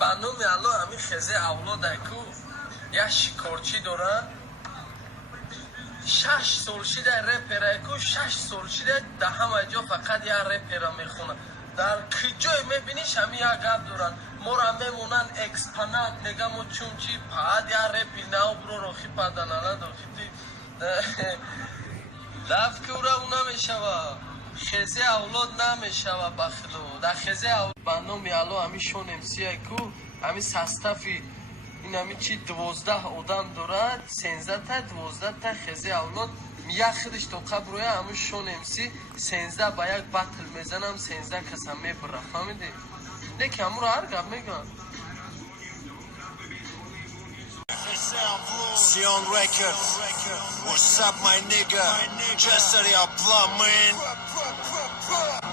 برنامه الان همین خزه اولاد کو یا شکارچی دارن 6 سال شده رپره کو 6 سال شده در همه جا فقط یا رپره میخونه در کجای میبینیش همین یا گپ دارن ما را میمونن اکسپانات میگم و چون چی پاد یا رپی ناو برو روخی پادنالا دوخیتی دفت که او را او نمیشوه خزه اولاد نمیشوه بخلو در خزه اولاد برنامه الان همین شون امسیه کو همین سستفی این همین چی 12 آدم دارد 13 تا 12 تا خزه اولاد میگه خودش تو قبل روی همون شون امسی 13 با یک بطل میزنم 13 کسم میبره فهمیدی؟ دیگه همون رو هر گب میگن Sion Records, what's up my nigga? Just a real plumb man.